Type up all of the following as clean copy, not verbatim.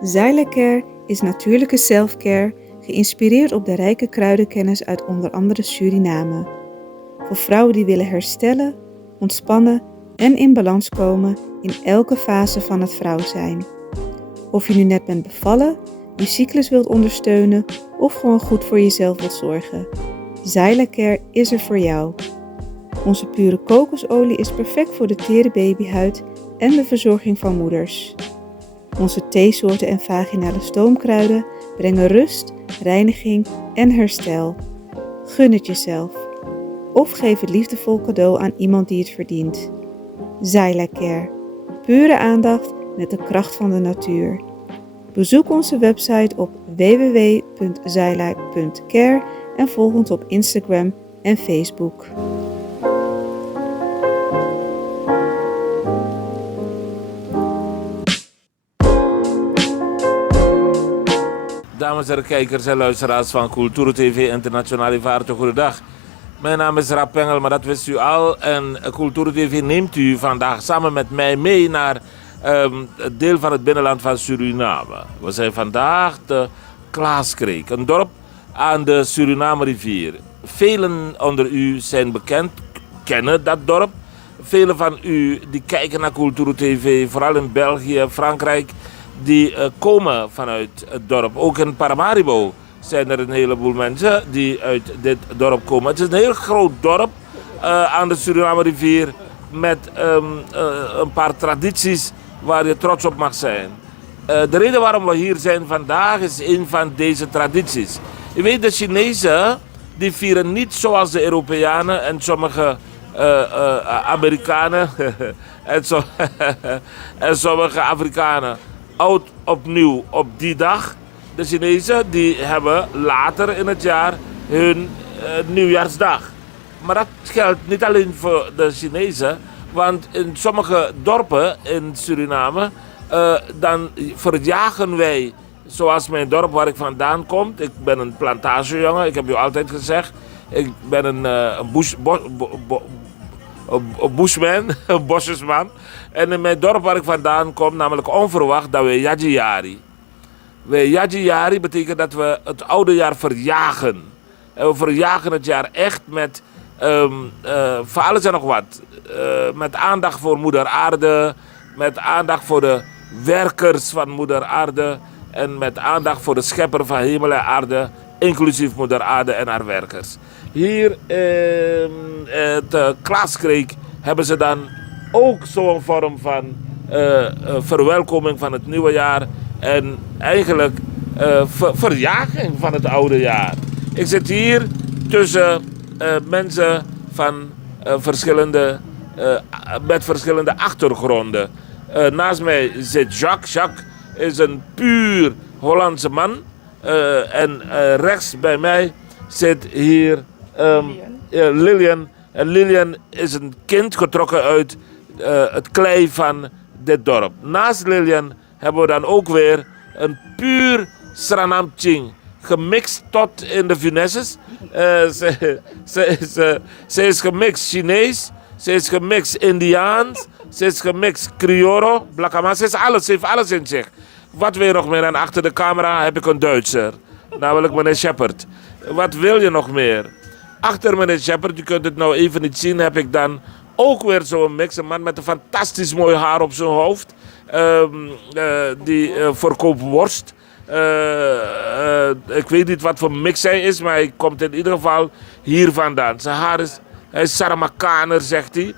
Zylecare is natuurlijke selfcare, geïnspireerd op de rijke kruidenkennis uit onder andere Suriname. Voor vrouwen die willen herstellen, ontspannen en in balans komen in elke fase van het vrouw zijn. Of je nu net bent bevallen, je cyclus wilt ondersteunen of gewoon goed voor jezelf wilt zorgen. Zylecare is er voor jou. Onze pure kokosolie is perfect voor de tere babyhuid en de verzorging van moeders. Onze theesoorten en vaginale stoomkruiden brengen rust, reiniging en herstel. Gun het jezelf. Of geef het liefdevol cadeau aan iemand die het verdient. Zylecare. Pure aandacht met de kracht van de natuur. Bezoek onze website op www.zyla.care en volg ons op Instagram en Facebook. Dames en kijkers en luisteraars van Cultura TV Internationale Vaart, goedendag. Mijn naam is Rap Pengel, maar dat wist u al. En Cultura TV neemt u vandaag samen met mij mee naar het deel van het binnenland van Suriname. We zijn vandaag de Klaaskreek, een dorp aan de Suriname rivier. Velen onder u zijn bekend, kennen dat dorp. Velen van u die kijken naar Cultura TV, vooral in België en Frankrijk, die komen vanuit het dorp. Ook in Paramaribo zijn er een heleboel mensen die uit dit dorp komen. Het is een heel groot dorp aan de Suriname rivier met een paar tradities waar je trots op mag zijn. De reden waarom we hier zijn vandaag is een van deze tradities. Je weet, de Chinezen die vieren niet zoals de Europeanen en sommige Amerikanen en sommige Afrikanen oud opnieuw op die dag. De Chinezen die hebben later in het jaar hun nieuwjaarsdag. Maar dat geldt niet alleen voor de Chinezen, want in sommige dorpen in Suriname dan verjagen wij, zoals mijn dorp waar ik vandaan kom. Ik ben een plantagejongen, ik heb u altijd gezegd. Ik ben een bushman, een bosjesman. En in mijn dorp waar ik vandaan kom, namelijk onverwacht, dat we Yajiyari. Yajiyari betekent dat we het oude jaar verjagen. En we verjagen het jaar echt met voor alles en nog wat. Met aandacht voor moeder aarde, met aandacht voor de werkers van moeder aarde en met aandacht voor de schepper van hemel en aarde, inclusief moeder aarde en haar werkers. Hier in het Klaaskreek hebben ze dan ook zo'n vorm van verwelkoming van het nieuwe jaar en eigenlijk verjaging van het oude jaar. Ik zit hier tussen mensen van met verschillende achtergronden. Naast mij zit Jacques. Jacques is een puur Hollandse man. En rechts bij mij zit hier Lilian. En Lilian is een kind getrokken uit het klei van dit dorp. Naast Lilian hebben we dan ook weer een puur Sranamching. Gemixt tot in de finesses. Ze is gemixt Chinees. Ze is gemixt Indiaans. Ze is gemixt Criollo, Blakama. Ze heeft alles in zich. Wat wil je nog meer? En achter de camera heb ik een Duitser. Namelijk meneer Shepard. Wat wil je nog meer? Achter meneer Shepard, u kunt het nou even niet zien, heb ik dan ook weer zo'n mix. Een man met een fantastisch mooi haar op zijn hoofd. Die verkoopt worst. Ik weet niet wat voor mix hij is, maar hij komt in ieder geval hier vandaan. Zijn haar hij is Saramakaner, zegt hij.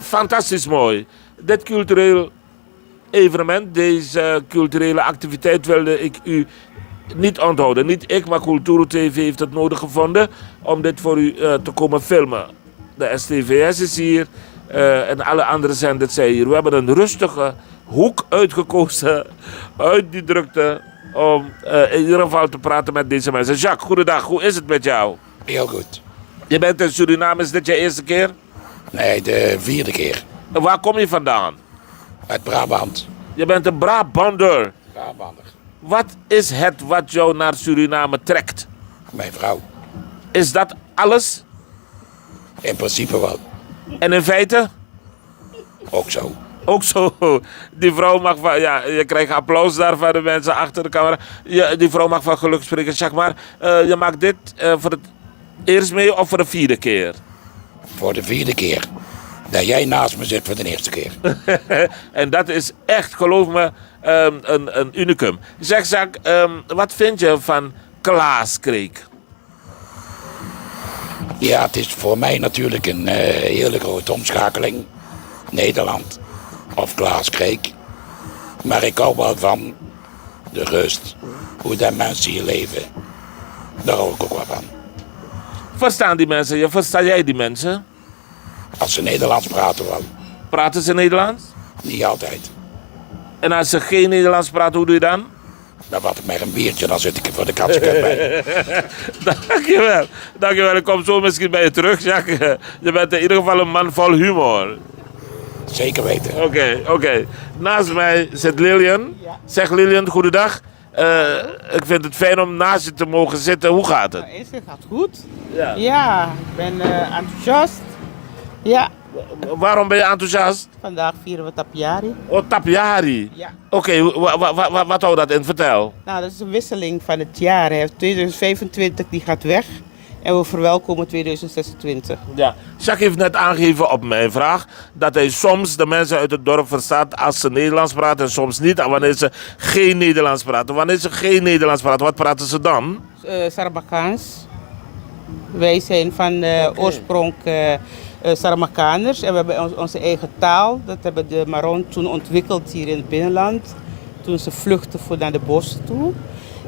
Fantastisch mooi. Dit cultureel evenement, deze culturele activiteit wilde ik u niet onthouden. Niet ik, maar Cultura TV heeft het nodig gevonden om dit voor u te komen filmen. De STVS is hier en alle andere zenders zijn hier. We hebben een rustige hoek uitgekozen uit die drukte om in ieder geval te praten met deze mensen. Jacques, goedendag. Hoe is het met jou? Heel goed. Je bent in Suriname. Is dit je eerste keer? Nee, de 4e keer. En waar kom je vandaan? Uit Brabant. Je bent een Brabander. Brabander. Wat is het wat jou naar Suriname trekt? Mijn vrouw. Is dat alles? In principe wel. En in feite? Ook zo. Ook zo, die vrouw mag van, ja, je krijgt applaus daar van de mensen achter de camera. Die vrouw mag van geluk spreken. Zeg maar, je maakt dit voor het eerst mee of voor de 4e keer? Voor de 4e keer. Dat jij naast me zit voor de eerste keer. En dat is echt, geloof me, een unicum. Zeg, wat vind je van Klaas Kreek? Ja, het is voor mij natuurlijk een hele grote omschakeling. Nederland of Klaas Kreek. Maar ik hou wel van de rust. Hoe dat mensen hier leven. Daar hou ik ook wel van. Verstaan die mensen? Versta jij die mensen? Als ze Nederlands praten wel. Praten ze Nederlands? Niet altijd. En als ze geen Nederlands praten, hoe doe je dan? Dan wat ik met een biertje, dan zit ik er voor de katskap bij. Dankjewel. Dankjewel. Ik kom zo misschien bij je terug, Jacques. Je bent in ieder geval een man vol humor. Zeker weten. Oké. Naast mij zit Lilian. Zeg Lilian, goedendag. Ik vind het fijn om naast je te mogen zitten. Hoe gaat het? Het gaat goed. Ja. Ja, ik ben enthousiast. Ja, Waarom ben je enthousiast? vandaag vieren we Tapiari. Oh, Tapiari. Ja. Oké, wat houdt dat in? Vertel. Nou, dat is een wisseling van het jaar. Hè. 2025 die gaat weg en we verwelkomen 2026. Ja. Jacques heeft net aangegeven op mijn vraag dat hij soms de mensen uit het dorp verstaat als ze Nederlands praten en soms niet. En wanneer ze geen Nederlands praten. Wanneer ze geen Nederlands praten, wat praten ze dan? Sarabakaans. Wij zijn van oorsprong Sarabakaners en we hebben onze eigen taal. Dat hebben de Maron toen ontwikkeld hier in het binnenland. Toen ze vluchtten naar de bossen toe.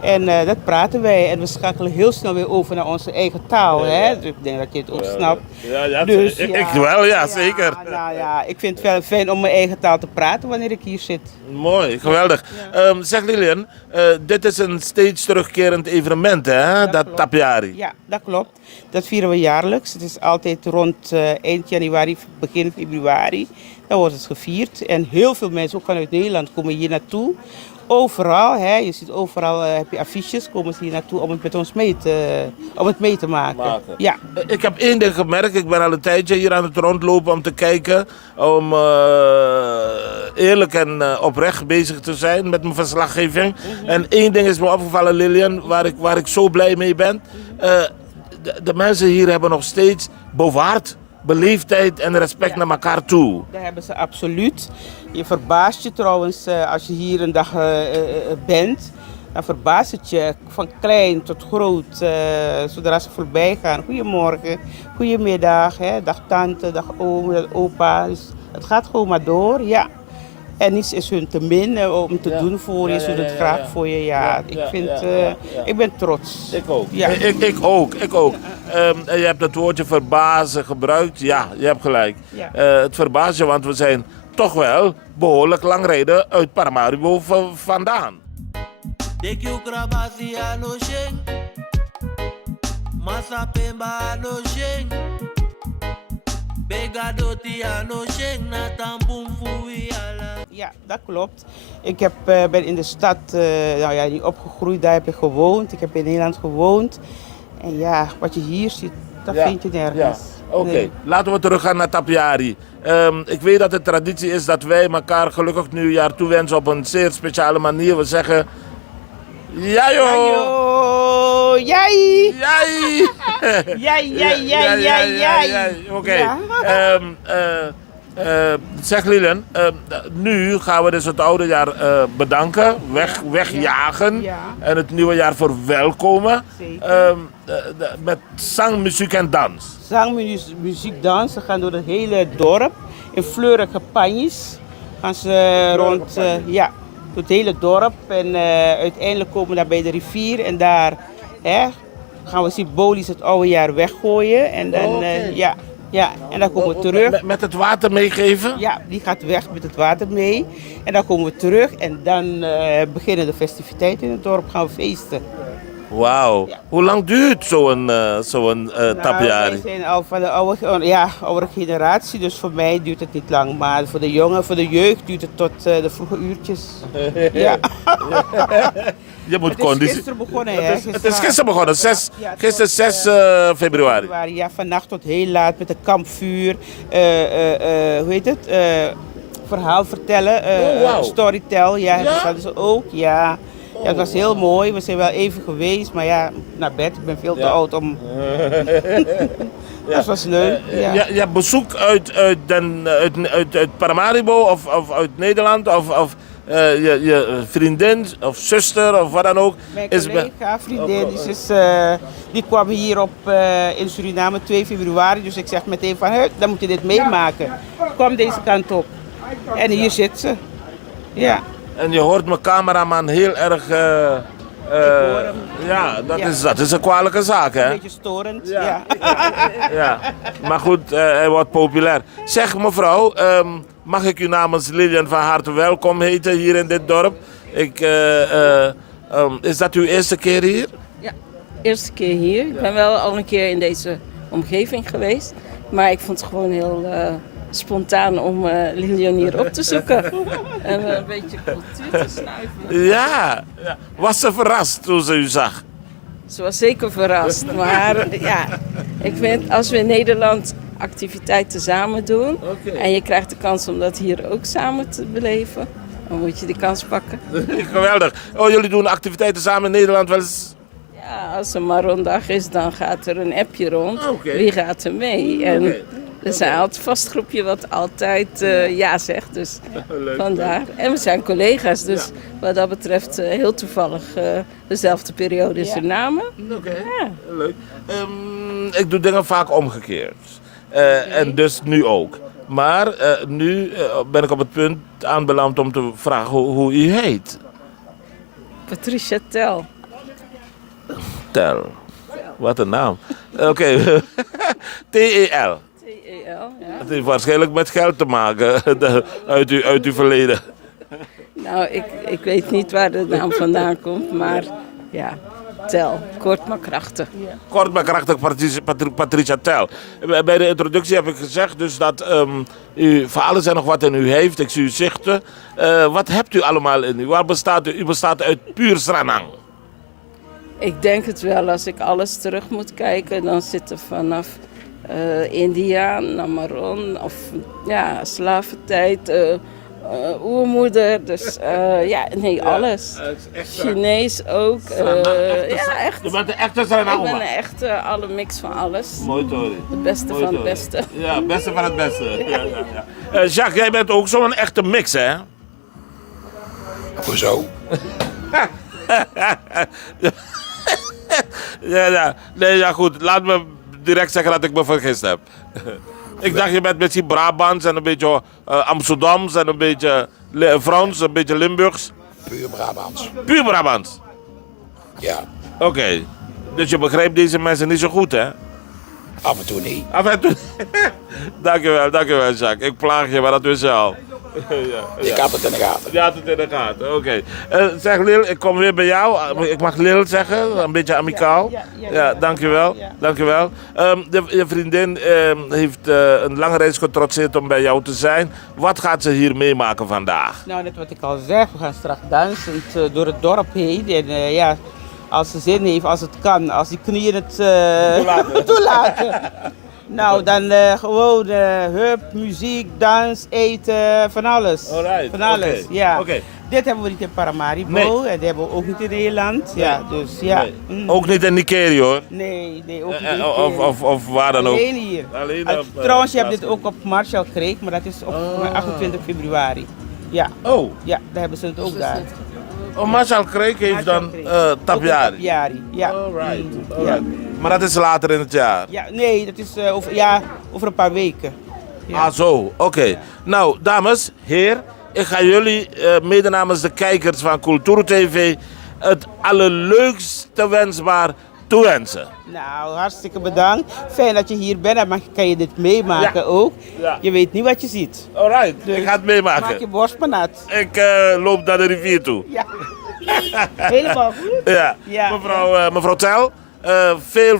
En dat praten wij en we schakelen heel snel weer over naar onze eigen taal. Hè? Dus ik denk dat je het ook snapt. Ja, Dus, ik wel, ja, zeker. Nou ja, ik vind het wel fijn om mijn eigen taal te praten wanneer ik hier zit. Mooi, geweldig. Zeg Lilian, dit is een steeds terugkerend evenement, hè? Dat Tapiari. Ja, dat klopt. Dat vieren we jaarlijks. Het is altijd rond eind januari, begin februari. Dan wordt het gevierd. En heel veel mensen, ook vanuit Nederland, komen hier naartoe. Overal, hè, je ziet overal heb je affiches, komen ze hier naartoe om het met ons mee te maken. Ja. Ik heb één ding gemerkt, ik ben al een tijdje hier aan het rondlopen om te kijken, om eerlijk en oprecht bezig te zijn met mijn verslaggeving. En één ding is me opgevallen, Lilian, waar ik zo blij mee ben. De mensen hier hebben nog steeds bewaard beleefdheid en respect naar elkaar toe. Dat hebben ze absoluut. Je verbaast je trouwens als je hier een dag bent. Dan verbaast het je van klein tot groot. Zodra ze voorbij gaan. Goedemorgen, goedemiddag, hè, dag tante, dag oom, dag opa. Dus het gaat gewoon maar door, ja. En niets is hun te min om te doen voor je. Ze doen het graag voor je. Ja, ik ben trots. Ik ook. Ja. Ik ook. Je hebt het woordje verbazen gebruikt. Ja, je hebt gelijk. Ja. Het verbaast je, want we zijn toch wel behoorlijk lang rijden uit Paramaribo vandaan. Ja, dat klopt. Ik ben in de stad niet opgegroeid, daar heb ik gewoond. Ik heb in Nederland gewoond. En ja, wat je hier ziet, dat vind je nergens. Ja. Oké, Nee. laten we teruggaan naar Tapiari. Ik weet dat het traditie is dat wij elkaar gelukkig nieuwjaar toewensen op een zeer speciale manier. We zeggen, ja joh! Ajo, jij! Jij! Jij! Oké. Ja. Zeg Lilian, nu gaan we dus het oude jaar bedanken, wegjagen Ja. en het nieuwe jaar verwelkomen. Zeker. Met zang, muziek en dans. Zang, muziek, dans. Ze gaan door het hele dorp. In fleurige panjes gaan ze rond, door het hele dorp. En uiteindelijk komen we daar bij de rivier. En daar gaan we symbolisch het oude jaar weggooien. En dan, en dan komen we terug. Met het water meegeven? Ja, die gaat weg met het water mee. En dan komen we terug en dan beginnen de festiviteiten in het dorp. Gaan we feesten. Wauw. Ja. Hoe lang duurt zo'n Tapiari? Wij zijn al van de oude generatie, dus voor mij duurt het niet lang. Maar voor de jeugd duurt het tot de vroege uurtjes. Ja. Je moet Het is conditie. gisteren begonnen, hè? Het is gisteren begonnen, gisteren 6 februari. Ja, vannacht tot heel laat met een kampvuur. verhaal vertellen, wow. storytell. Ja, Ja? dat is ook, ja. Ja, het was heel mooi. We zijn wel even geweest, maar ja, naar bed. Ik ben veel te oud om... Dat was leuk, ja. Je hebt bezoek uit Paramaribo of uit Nederland of je vriendin of zuster of wat dan ook. Mijn collega, vriendin, die kwam hier in Suriname 2 februari. Dus ik zeg meteen van, dan moet je dit meemaken. Kom deze kant op. En hier zit ze. Ja. En je hoort mijn cameraman heel erg... ja, dat is een kwalijke zaak, hè? Een beetje storend, ja. Ja, maar goed, hij wordt populair. Zeg mevrouw, mag ik u namens Lilian van harte welkom heten hier in dit dorp? Is dat uw eerste keer hier? Ja, eerste keer hier. Ik ben wel al een keer in deze omgeving geweest. Maar ik vond het gewoon heel spontaan om Lilian hier op te zoeken. En een beetje cultuur te snuiven. Ja, was ze verrast toen ze u zag? Ze was zeker verrast. Maar ja, ik vind als we in Nederland activiteiten samen doen... en je krijgt de kans om dat hier ook samen te beleven... dan moet je die kans pakken. Geweldig. Oh, jullie doen activiteiten samen in Nederland wel eens? Ja, als er Marondag is, dan gaat er een appje rond. Wie gaat er mee? En er is altijd een vast groepje wat altijd ja zegt. Dus vandaar. En we zijn collega's, dus wat dat betreft heel toevallig dezelfde periode in Suriname. Oké, Ja. leuk. Ik doe dingen vaak omgekeerd. En dus nu ook. Maar nu ben ik op het punt aanbeland om te vragen hoe u heet. Patricia Tel. Tel. Wat een naam. Oké. T-E-L. T-E-L, ja. Het heeft waarschijnlijk met geld te maken uit uw verleden. Nou, ik weet niet waar de naam vandaan komt, maar ja, Tel. Kort maar krachtig. Kort maar krachtig, Patricia Tel. Bij de introductie heb ik gezegd dus dat voor alles en nog wat in u heeft. Ik zie u zichten. Wat hebt u allemaal in u? Waar bestaat u? U bestaat uit puur Sranang. Ik denk het wel. Als ik alles terug moet kijken, dan zit er vanaf Indiaan naar Maron of ja, slaventijd, oermoeder. Dus ja, nee, alles. Chinees ook. Ja, echt. Je bent een echte Sranang. Ik ben een echte alle mix van alles. Mooi Tori. Het beste van het beste. Ja, het beste van het beste. Ja. Jacques, jij bent ook zo'n echte mix, hè? Hoezo? Ja. Nee, ja goed. Laat me direct zeggen dat ik me vergist heb. Ik dacht je bent misschien Brabants en een beetje Amsterdams en een beetje Frans, een beetje Limburgs. Puur Brabants. Puur Brabants? Ja, Oké. Dus je begrijpt deze mensen niet zo goed, hè? af en toe niet. Af en toe. Dankjewel, Jacques. Ik plaag je, maar dat wist je al. Ik had het in de gaten. Ja, het in de gaten. Oké. Zeg Lil, ik kom weer bij jou. Ik mag Lil zeggen, een beetje amicaal. Ja, dankjewel. Dankjewel. Je vriendin heeft een lange reis getrotseerd om bij jou te zijn. Wat gaat ze hier meemaken vandaag? Nou, net wat ik al zeg, we gaan straks dansend door het dorp heen. En ja, als ze zin heeft, als het kan, als die knieën het toelaten. Nou, dan gewoon muziek, dans, eten, van alles. Alright, Van alles, oké, ja. oké. Dit hebben we niet in Paramaribo Nee. en dat hebben we ook niet in Nederland. Ja, dus ja. Nee. Ook niet in Nigeria, hoor. Nee, ook niet in Of waar dan ook. Alleen hier. Alleen op, Trouwens, je hebt dit ook op Marshall Creek, maar dat is op 28 februari. Ja. Oh, Ja, daar hebben ze het ook daar. Marshall Creek heeft dan Tapiari. Tapiari, ja. Alright, Ja. alright. Maar dat is later in het jaar. Ja, nee, dat is over een paar weken. Ja. Ah, zo. Oké. Nou, dames, heer, ik ga jullie mede namens de kijkers van Cultuur TV het allerleukste wensbaar toewensen. Nou, hartstikke bedankt. Fijn dat je hier bent en kan je dit meemaken ook. Ja. Je weet niet wat je ziet. Alright, Dus ik ga het Maak je meemaken. borst maar nat. Ik loop naar de rivier toe. Ja. Helemaal goed. Ja. Ja. Mevrouw Tel,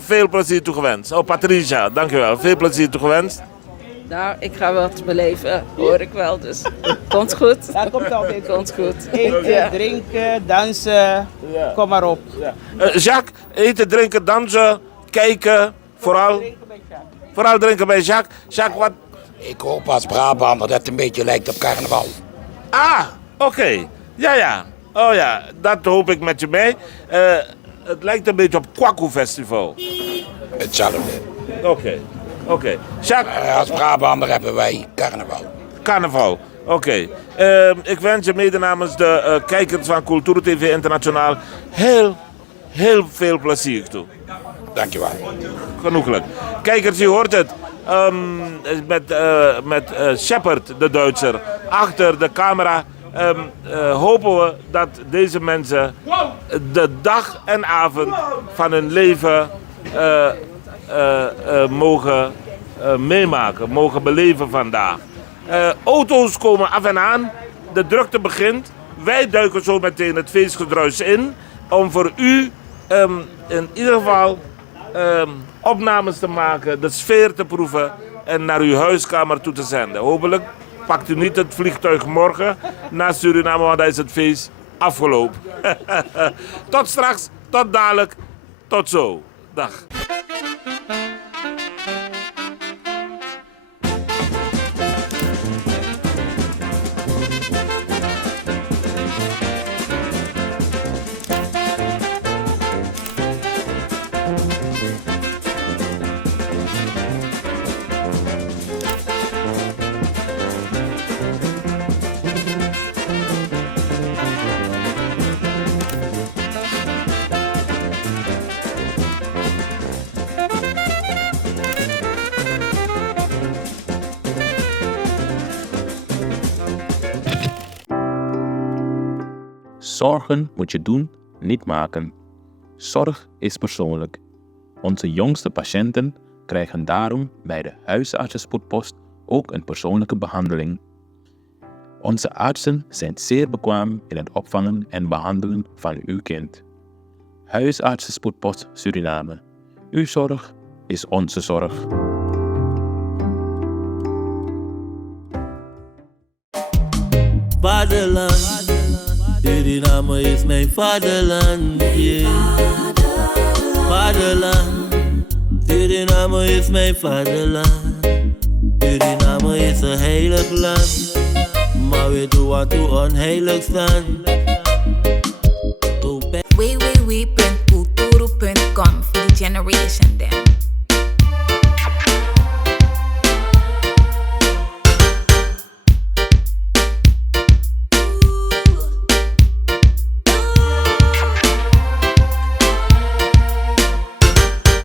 veel plezier toegewenst. Oh, Patricia, dankjewel. Veel plezier toegewenst. Nou, ik ga wat beleven, hoor ik wel. Dus komt goed. Dat komt altijd. Komt goed. Eten, Ja. drinken, dansen. Ja. Kom maar op. Jacques, eten, drinken, dansen, kijken. Vooral drinken bij Jacques. Jacques, wat Ik hoop als Brabander dat het een beetje lijkt op carnaval. Ah, oké. Ja. Oh ja, dat hoop ik met je mee. Het lijkt een beetje op Kwaku Festival. Hetzelfde. Oké. Jacques, Maar als Brabander hebben wij carnaval. carnaval. Oké. Ik wens je mede namens de kijkers van Cultura TV Internationaal heel veel plezier toe. Dankjewel. Genoeglijk. Kijkers, u hoort het. Met Shepard, de Duitser, achter de camera. Hopen we dat deze mensen de dag en avond van hun leven mogen meemaken, mogen beleven vandaag. Auto's komen af en aan, de drukte begint. Wij duiken zo meteen het feestgedruis in om voor u in ieder geval opnames te maken, de sfeer te proeven en naar uw huiskamer toe te zenden. Hopelijk pakt u niet het vliegtuig morgen naar Suriname, want dan is het feest afgelopen. Tot straks, tot dadelijk, tot zo. Dag. Zorgen moet je doen, niet maken. Zorg is persoonlijk. Onze jongste patiënten krijgen daarom bij de huisartsenspoedpost ook een persoonlijke behandeling. Onze artsen zijn zeer bekwaam in het opvangen en behandelen van uw kind. Huisartsenspoedpost Suriname. Uw zorg is onze zorg. Vaderland, Suriname is mijn vaderland. Yeah. Vaderland, Suriname is mijn vaderland. Suriname is een heilig land, maar we doen wat we onheilig staan. www.culturo.com for the generation then.